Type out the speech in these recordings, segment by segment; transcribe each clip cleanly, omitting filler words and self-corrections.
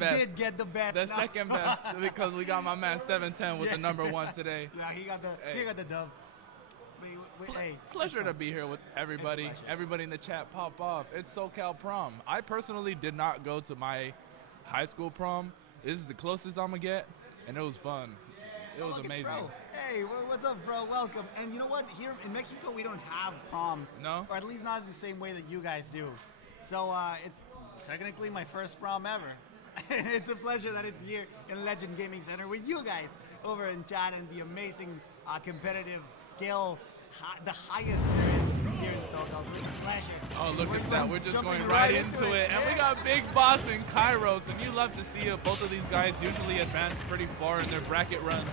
best. We did get the best. The second best because we got my man 710 with the #1 today. Yeah, he got the dub. Pleasure to be here with everybody. Everybody in the chat pop off. It's SoCal Prom. I personally did not go to my high school prom. This is the closest I'm going to get, and it was fun. It was amazing. Hey, what's up, bro? Welcome. And you know what? Here in Mexico, we don't have proms. No? Or at least not in the same way that you guys do. So it's technically my first prom ever. And it's a pleasure that it's here in Legend Gaming Center with you guys over in chat and the amazing competitive skill, the highest there is here in SoCal. So it's a pleasure. Oh, look at that. We're just going right into it. And we got BigBoss and Kyros. And you love to see both of these guys usually advance pretty far in their bracket runs.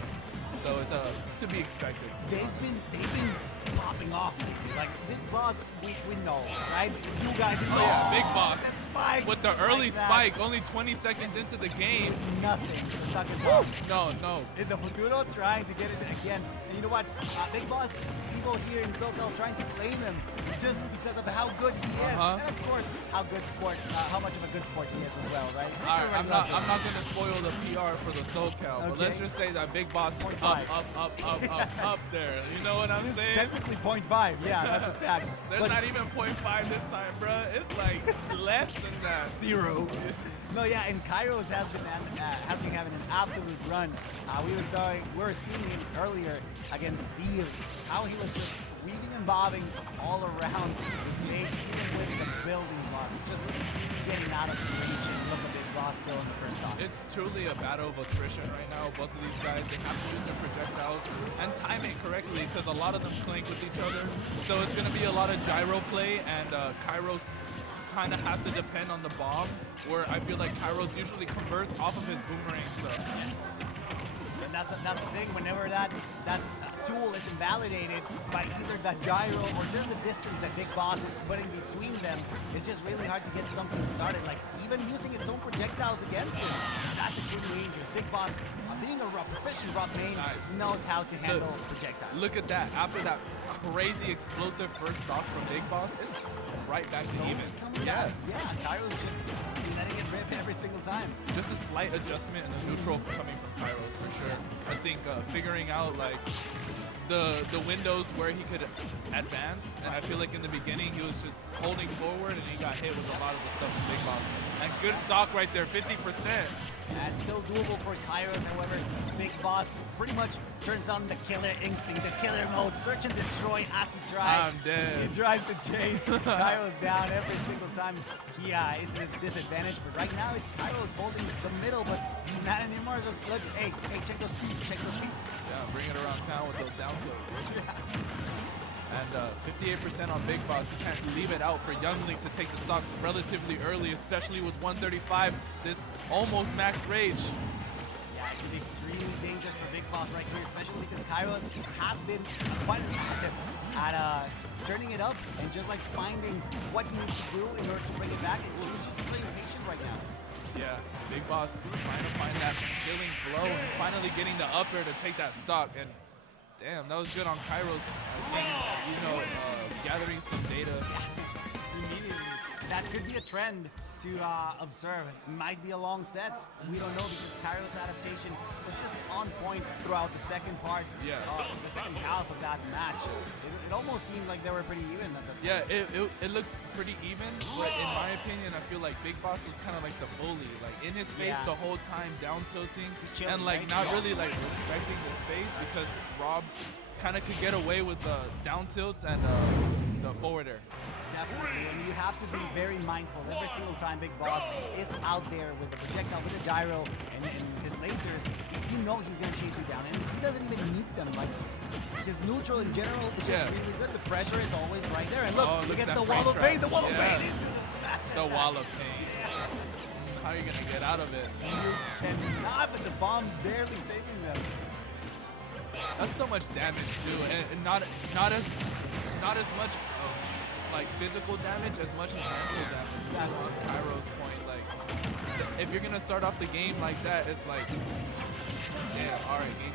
So it's to be expected. They've been popping off lately. Like BigBoss, we know, right? You guys know. BigBoss with the early spike, only 20 seconds into the game. Nothing. Stuck his bomb. No. In the futuro, trying to get it again. And you know what? BigBoss, people here in SoCal trying to claim him just because of how good he is, and of course how much of a good sport he is as well, right? All right, I'm not going to spoil the PR for the SoCal, but let's just say that BigBoss is up there. You know what I'm saying? Technically 0.5, yeah, that's a fact. There's not even 0.5 this time, bruh. It's like less than that. 0. No, yeah, and Kyros has been having an absolute run. We were seeing him earlier against Steve, how he was just weaving and bobbing all around the stage, even with the building blocks, just getting out of reach. And look at BigBoss still in the first stock. It's truly a battle of attrition right now. Both of these guys, they have to use their projectiles and time it correctly because a lot of them clink with each other. So it's going to be a lot of gyro play, and Kyros kind of has to depend on the bomb, where I feel like Kyros usually converts off of his boomerang stuff. Yes. And that's the thing, whenever that tool is invalidated by either the gyro or just the distance that BigBoss is putting between them, it's just really hard to get something started. Like even using its own projectiles against it, that's extremely dangerous. BigBoss, being a proficient rock main, knows how to handle projectiles. Look at that. After that crazy explosive first stock from BigBoss, it's right back to even. Yeah, Kyros just letting it rip every single time. Just a slight adjustment in the neutral coming from Kyros for sure. I think figuring out like the windows where he could advance, and I feel like in the beginning he was just holding forward and he got hit with a lot of the stuff with BigBoss. And good stock right there, 50%. That's still doable for Kyros, however, BigBoss pretty much turns on the killer instinct, the killer mode, search and destroy as he tries. I'm dead. He tries to chase Kyros down every single time he is at a disadvantage, but right now it's Kyros holding the middle, but Matt and Neymar just look, hey, check those feet. Yeah, bring it around town with those down tilts. And 58% on BigBoss. He can't leave it out for Youngling to take the stocks relatively early, especially with 135, this almost max rage. Yeah, it's extremely dangerous for BigBoss right here, especially because Kyros has been quite effective at turning it up and just like finding what he needs to do in order to bring it back, and he's just playing patient right now. Yeah, BigBoss trying to find that killing blow and finally getting the upper to take that stock. And damn, that was good on Kyros. Gathering some data. Immediately. That could be a trend to observe. It might be a long set. We don't know because Kyros' adaptation was just on point throughout the second part, the second half of that match. It almost seemed like they were pretty even. It looked pretty even, but in my opinion, I feel like BigBoss was kind of like the bully, like in his face the whole time, down tilting, and like not really like respecting the space because Rob kind of could get away with the down tilts and the forward air. Definitely, and you have to be very mindful every single time BigBoss is out there with the projectile, with the gyro, and his lasers. You know he's going to chase you down, and he doesn't even need them. Like his neutral in general is just really good. The pressure is always right there, and look he gets the wall of pain, into the smash. The wall of pain. How are you going to get out of it? You cannot, but the bomb barely saving them. That's so much damage too, and not as much like physical damage as much as mental damage. That's on Kyros' point. Like, if you're gonna start off the game like that, it's like, damn, all right, game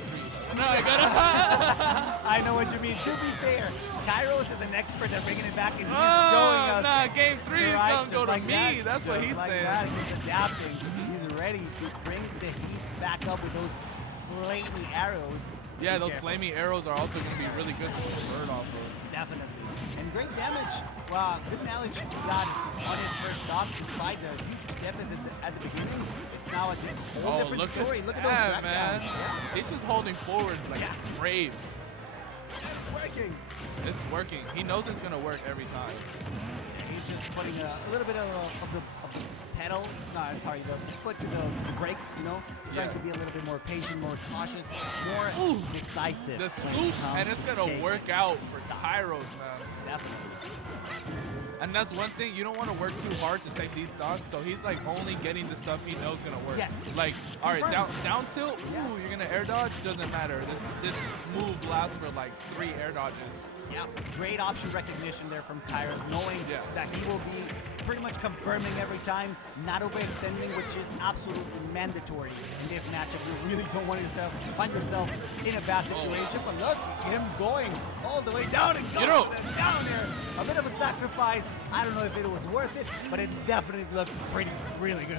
3. No, I gotta. I know what you mean. To be fair, Kyros is an expert at bringing it back, and he's showing us. Nah, game 3 is gonna go to me. That's what he's saying. He's adapting. He's ready to bring the heat back up with those flaming arrows. Yeah, Be those careful. flaming arrows are also going to be really good to convert off of. Definitely. And great damage. Well, good knowledge he got on his first stock despite the huge deficit at the beginning. It's now a whole different look story. at Look at that, those man. trackdowns. Yeah. He's just holding forward like brave. It's working. It's working. He knows it's going to work every time. He's just putting a little bit of the pedal, no, I'm sorry, the foot to the brakes, you know, trying to be a little bit more patient, more cautious, more decisive. The when it scoop, comes and it's to going to taking work out for stops. Kyros, man. Definitely. And that's one thing, you don't want to work too hard to take these stocks, so he's like only getting the stuff he knows gonna work. Yes. Like, all right, down tilt, Yeah. ooh, you're gonna air dodge, doesn't matter. This move lasts for like 3 air dodges. Yeah, great option recognition there from Kyros, knowing that he will be pretty much confirming every time, not overextending, which is absolutely mandatory in this matchup. You really don't want find yourself in a bad situation, but look, him going all the way down and going down there. A bit of a sacrifice. I don't know if it was worth it, but it definitely looked really good.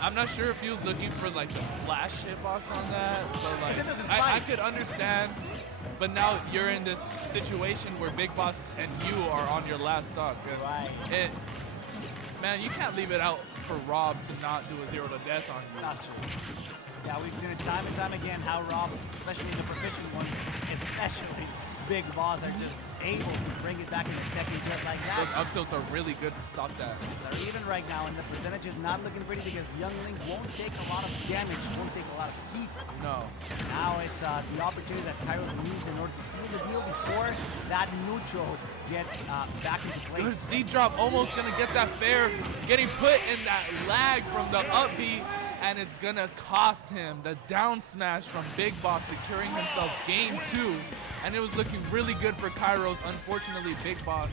I'm not sure if he was looking for like the flash hitbox on that, so like it doesn't I spike. could understand. But now you're in this situation where BigBoss and you are on your last stock. And Right. Man, you can't leave it out for Rob to not do a 0 to death on you. That's true. Yeah, we've seen it time and time again how Rob, especially the proficient ones, especially BigBoss, are just able to bring it back in a second just like that. Those up tilts are really good to stop that. So even right now, and the percentage is not looking pretty because Young Link won't take a lot of damage, won't take a lot of heat. No. Now it's the opportunity that Kyros needs in order to seal the deal before that neutral gets back into place. Good Z drop, almost gonna get that fair, getting put in that lag from the up B, and it's gonna cost him the down smash from BigBoss, securing himself game 2. And it was looking really good for Kyros. Unfortunately, BigBoss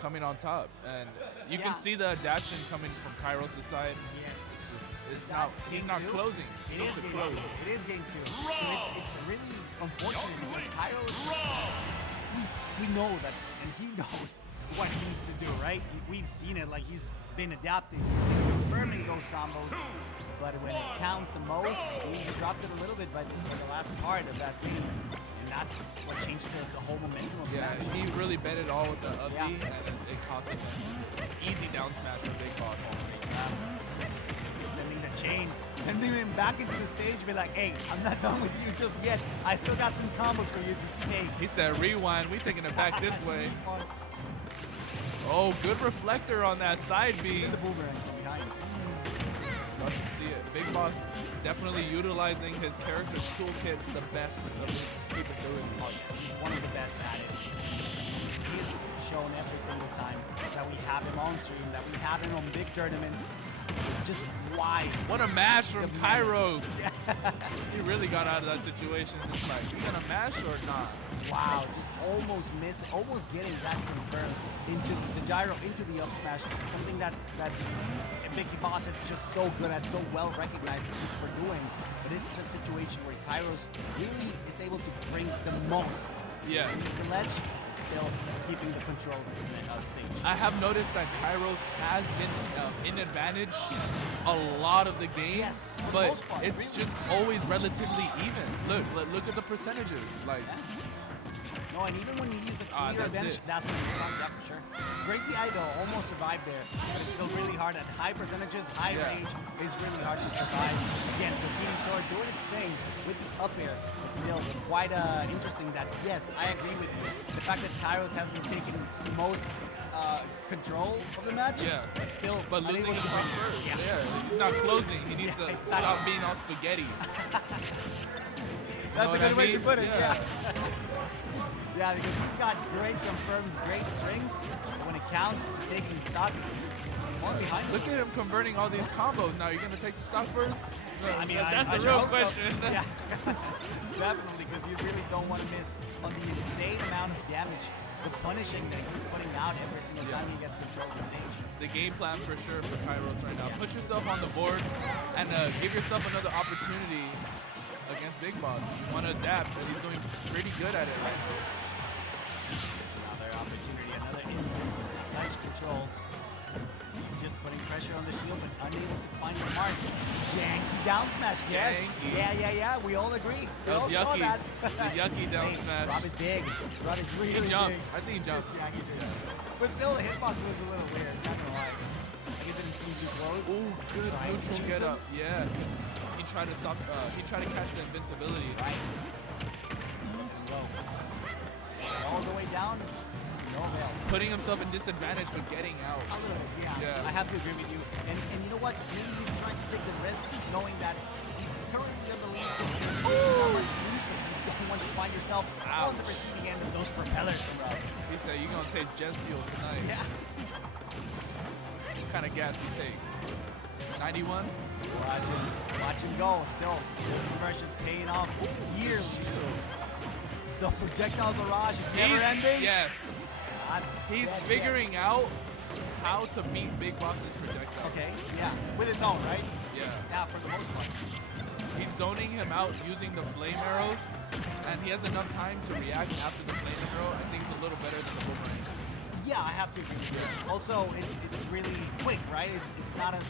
coming on top, and you can see the adaptation coming from Kyros' side. Yes. It's not. He's not closing. It He is needs to game close. 2. It is game 2. So it's really unfortunate because Kyros, we know that, and he knows what he needs to do, right? We've seen it, like he's been adapting, confirming those combos, but when it counts the most, he dropped it a little bit, but for the last part of that game, and that's what changed the whole momentum of the Yeah, match. he really bet it all with the up B, Yeah. and it cost him an easy down smash for BigBoss. Extending the chain, sending him back into the stage, be like, hey, I'm not done with you just yet. I still got some combos for you to take. He said, rewind, we taking it back this way. Oh, good reflector on that side B. The boomerang from behind. Love to see it. BigBoss definitely utilizing his character's toolkit to the best of his capabilities. He's one of the best at it. He's shown every single time that we have him on stream, that we have him on big tournaments. Just why? What a mash from The Kyros. He really got out of that situation. It's like, you gonna mash or not? Wow, just almost missing, almost getting that confirmed into the gyro, into the up smash. Something that BigBoss is just so good at, so well recognized for doing. But this is a situation where Kyros really is able to bring the most. Yeah. Use the ledge, still keeping the control of the stage. I have noticed that Kyros has been in advantage a lot of the game, Yes, for the but most part, it's really. just always relatively even. Look at the percentages. Like, No, and even when you use a clear that's advantage, it. that's when you stop, yeah, for sure. Great DI though, almost survived there. But it's still really hard at high percentages, high range, is really hard to survive. Again, the Phoenix Sword doing its thing with the up air, but still quite interesting that, yes, I agree with you. The fact that Kyros has been taking the most control of the match, but still but losing unable his to run bring- first. Yeah. Yeah, he's not closing. He needs to exactly. stop being all spaghetti. That's know a good what I way to mean? put it, Yeah. Yeah, because he's got great confirms, great strings, but when it counts to taking stock, he's more behind. Look at him converting all these combos. Now, you're gonna take the stock first? I mean, that's I a sure real hope so. question. Yeah, definitely, because you really don't want to miss on the insane amount of damage, the punishing that he's putting out every single time he gets control of the stage. The game plan for sure for Kyros right now. Put yourself on the board and give yourself another opportunity against BigBoss. You want to adapt, and he's doing pretty good at it right now. Another opportunity, another instance, nice control. He's just putting pressure on the shield, but unable to find the mark. Janky down smash, yes. Janky. Yeah. We all agree. We That all was saw yucky. that. The yucky down smash. Rob is big. Rob is really He jumped. big. I think he jumped. Yeah, he did. But still, the hitbox was a little weird. Not gonna lie. Like it didn't seem too close. Ooh, good Trying to neutral choose get him. up. Yeah, 'cause he tried to stop. He tried to catch the invincibility. Right. Go. All the way down. No avail. Putting himself in disadvantage but getting out. A little bit, yeah. Yeah. I have to agree with you. And you know what? Maybe he's trying to take the risk, knowing that he's currently on the lead, so there's not much to lose, but you don't want to find yourself on the receiving end of those propellers from Rob. He said, "You're gonna taste jet fuel tonight." Yeah. What kind of gas you take? 91? Watch him go. Still, those conversions paying off yearly. The projectile barrage is never ending. Yes. Not He's dead figuring out how to beat Big Boss's projectiles. yet. Okay, yeah. With his own, right? Yeah. Yeah, for the most part. He's zoning him out using the flame arrows, and he has enough time to react after the flame arrow. I think it's a little better than the boomerang. Yeah, I have to agree with you. Also, it's really quick, right? It's not as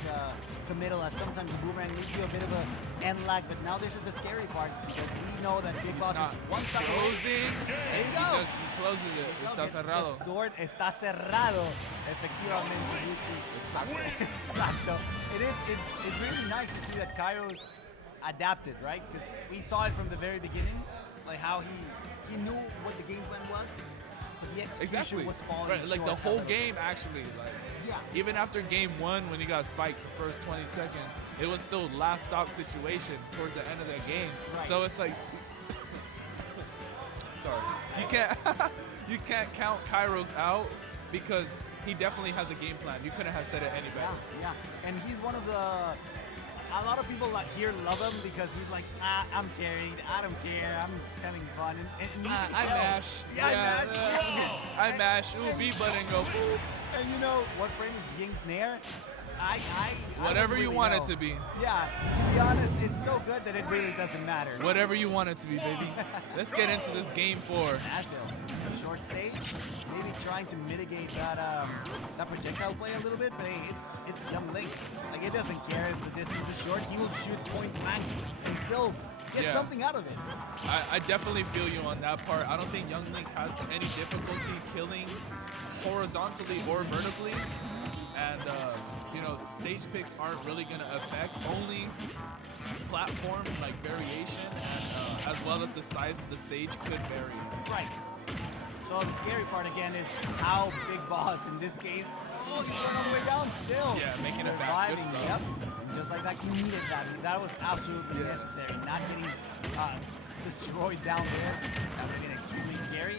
committal as sometimes the boomerang leaves you a bit of a end lag, but now this is the scary part because we know that Big Boss is one step away. Closing. There you He go. he closes it. Está The cerrado. sword está cerrado. Efectivamente, which is exacto. It's really nice to see that Kyros adapted, right? Because we saw it from the very beginning, like how he knew what the game plan was, but the execution Exactly. was falling Right, like the short whole a little game actually, like Yeah. even after game 1 when he got spiked the first 20 seconds, it was still last stop situation towards the end of the game. Right. So it's like sorry. You can't count Kyros out because he definitely has a game plan. You couldn't have said it any better. Yeah. And he's one of the. A lot of people like here love him because he's like, I'm carried, I don't care, I'm just having fun. And you can I tell. mash. Yeah, I mash. I mash. Ooh, B button go. Boop. And you know what frame is Ying's Nair? I Whatever don't you really want know. it to be. Yeah, to be honest, it's so good that it really doesn't matter. Whatever you want it to be, baby. Let's get into this game 4. Nashville, short stage, maybe trying to mitigate that projectile play a little bit, but hey, it's Young Link. Like it doesn't care if the distance is short, he will shoot point blank and still get Yeah. something out of it. I definitely feel you on that part. I don't think Young Link has any difficulty killing horizontally or vertically. And, stage picks aren't really going to affect only platform like variation and as well as the size of the stage could vary. Right. So the scary part again is how Big Boss in this case, he's going all the way down still. Yeah, making it back. Good Surviving, stuff. yep. Just like that, he needed that. That was absolutely Yeah. necessary. Not getting destroyed down there. That would have been extremely scary.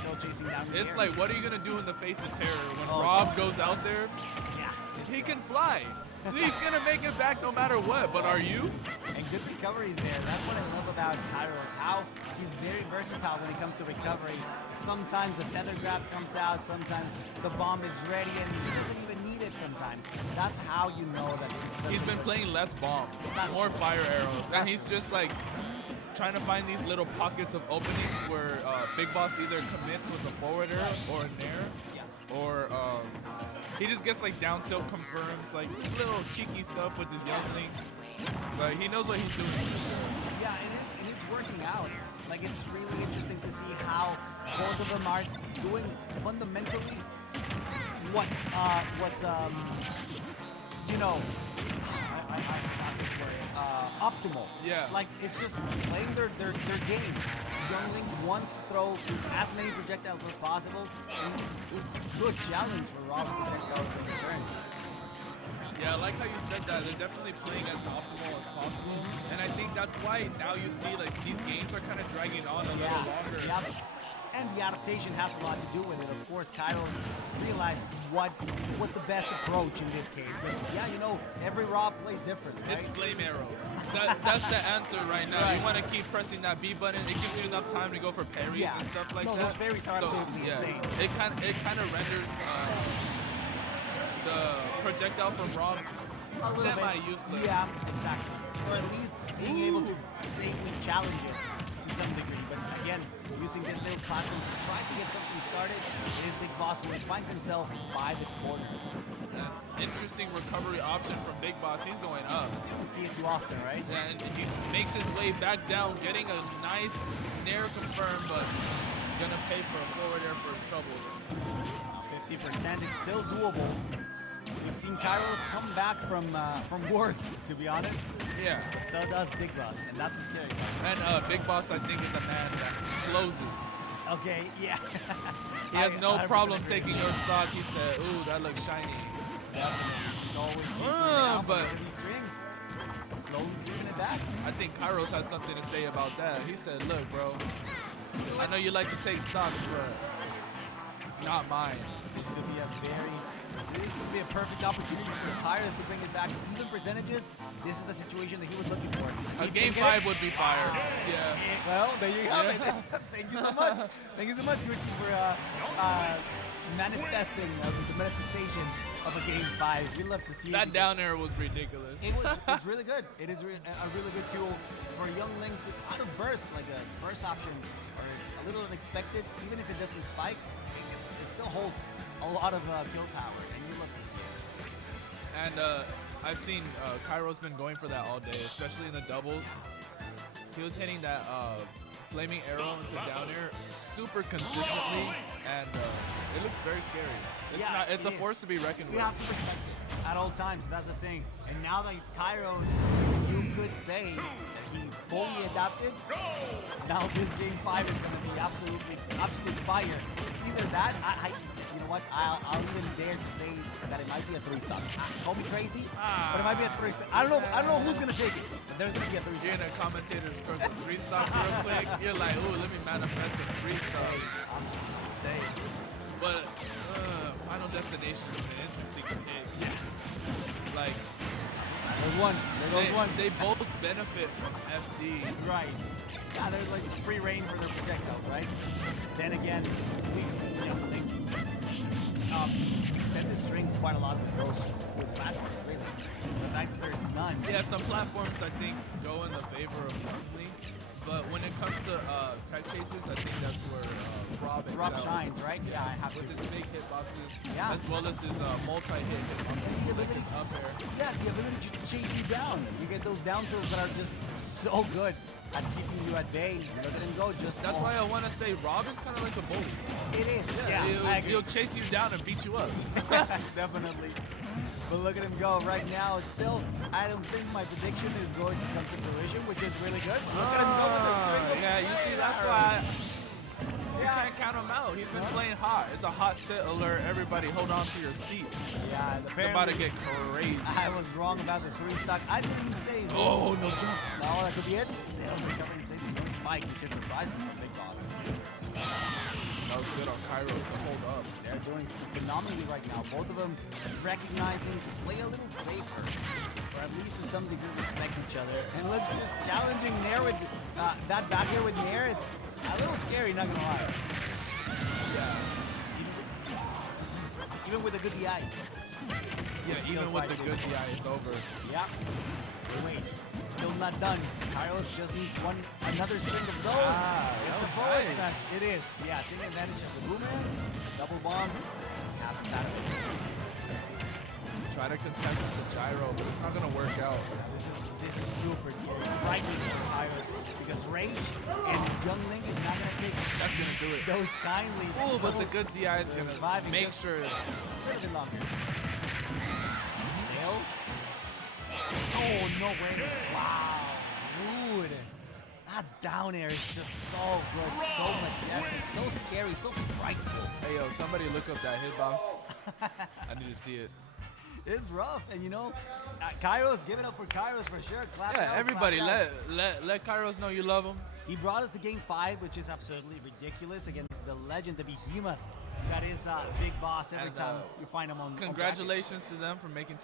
Still chasing down the It's air. like, what are you going to do in the face of terror when Oh, Rob goes out there? Yeah. He can fly. He's going to make it back no matter what, but are you? And good recoveries there. That's what I love about Kyros, how he's very versatile when it comes to recovery. Sometimes the feather grab comes out, sometimes the bomb is ready, and he doesn't even need it sometimes. That's how you know that He's been playing less bomb, That's more true. fire arrows, and That's he's just like trying to find these little pockets of openings where Big Boss either commits with a forward arrow or a nair, or he just gets like down tilt confirms, like little cheeky stuff with his Young Link. Like he knows what he's doing. Yeah, and it's working out. Like it's really interesting to see how both of them are doing fundamentally what's I got this word, optimal. Yeah. Like it's just playing their game. Young Link wants to throw as many projectiles as possible. And it's a good challenge for Rob projectiles in return. Yeah, I like how you said that. They're definitely playing as optimal as possible, and I think that's why now you see like these games are kind of dragging on a little longer. Yeah. And the adaptation has a lot to do with it. Of course, Kyros realized what was the best approach in this case. Because, every Rob plays different, right? It's flame arrows. That's the answer right now. You want to keep pressing that B button. It gives you enough time to go for parries and stuff like that. No, those parries are absolutely insane. It kind of renders the projectile from Rob A little bit. semi-useless. Yeah, exactly. Or at least being able to safely challenge it to some degree. But again, using this little platform to try to get something started, it is Big Boss when he finds himself by the corner. an interesting recovery option from Big Boss. He's going up. You don't see it too often, right? And he makes his way back down, getting a nice nair confirm, but gonna pay for a forward air for his troubles. 50%, it's still doable. We've seen Kyros come back from worse, to be honest. Yeah. But so does Big Boss, and that's the scary part. And Big Boss, I think, is a man that closes. Okay, yeah. He has no problem agree. taking your stock. He said, ooh, that looks shiny. Definitely. He's always chasing it out, but look at these strings. Slowly bringing it back. I think Kyros has something to say about that. He said, look, bro, I know you like to take stocks, but not mine. It's going to be a perfect opportunity for Kyros to bring it back to even percentages. This is the situation that he was looking for. A game 5 would be fire. Yeah. Well, there you have it. Thank you so much. Thank you so much, Gucci, for manifesting the manifestation of a game 5. We love to see That it. down air was ridiculous. It's really good. It is a really good tool for Young Ling to out of burst, like a burst option, or a little unexpected. Even if it doesn't spike, it still holds a lot of kill power, and you love to see it. And I've seen Kyro's been going for that all day, especially in the doubles. He was hitting that flaming arrow into down air super consistently, and it looks very scary. It's a force to be reckoned with. You have to respect it at all times. That's the thing. And now that Kyros, you could say that he fully adapted. Now this game 5 is going to be absolute fire. Either that, you know what? I'll even dare to say that it might be a 3-stop. Call me crazy, but it might be a 3-stop. I don't know who's going to take it, but there's going to be a 3-stop. You're in a commentator's curse of 3-stop real quick. You're like, ooh, let me manifest a 3-stop. I'm just saying. But Final Destination is an interesting pick. Like, there's one. There goes one. They both benefit from FD. Right. Yeah, there's like free reign for their projectiles, right? Then again, we've seen extend the strings quite a lot with those with platforms, really. The fact that there's none. Yeah, some platforms I think go in the favor of Youngling, but when it comes to tech cases, I think that's where Rob shines, right? Yeah, I have with to. his big hitboxes, Yeah. as well as his multi-hit hitboxes, And the ability, his up air. yeah, the ability to chase you down. You get those down tilts that are just so good at keeping you at bay. Look at him go. That's why I want to say Rob is kind of like a bully. It is. Yeah, I agree. He'll chase you down and beat you up. Definitely. But look at him go right now. It's still, I don't think my prediction is going to come to fruition, which is really good. Look at him go with the string of Yeah, you see, play that's there. why you can't count him out. He's been playing hot. It's a hot sit alert. Everybody hold on to your seats. Yeah, It's about to get crazy. I was wrong about the 3-stock. I didn't say. Oh, no jump. No, that could be it. Still recovering safely. No spike, which is surprising for Big Boss. That was good on Kyros to hold up. They're doing phenomenally right now. Both of them recognizing to play a little safer, or at least to some degree respect each other. And look, just challenging Nair with that back air with Nair. It's a little scary, not gonna lie. Yeah. Even with a good DI. Yeah, even with the good DI, it's over. Yeah. Wait, still not done. Kyros just needs another string of those. It's the forward smash. It is. Yeah, taking advantage of the boomerang, double bomb, happens out of it. Try to contest with the gyro, but it's not gonna work out. This is super scary. Frightening for Kyros because Rage and Young Ling is not gonna take That's gonna do it. those kindly. Ooh, but the good DI is gonna surviving make just sure. a little bit longer. Still. Oh, no way. Wow. Dude. That down air is just so good, so majestic, so scary, so frightful. Hey, yo, somebody look up that hitbox. I need to see it. It's rough, and you know, Kyros, give it up for Kyros for sure. Clap it Yeah, out, everybody, clap it out. let Kyros know you love him. He brought us to game 5, which is absolutely ridiculous against the legend, the behemoth that is Big Boss every And, time you find him on. Congratulations to them for making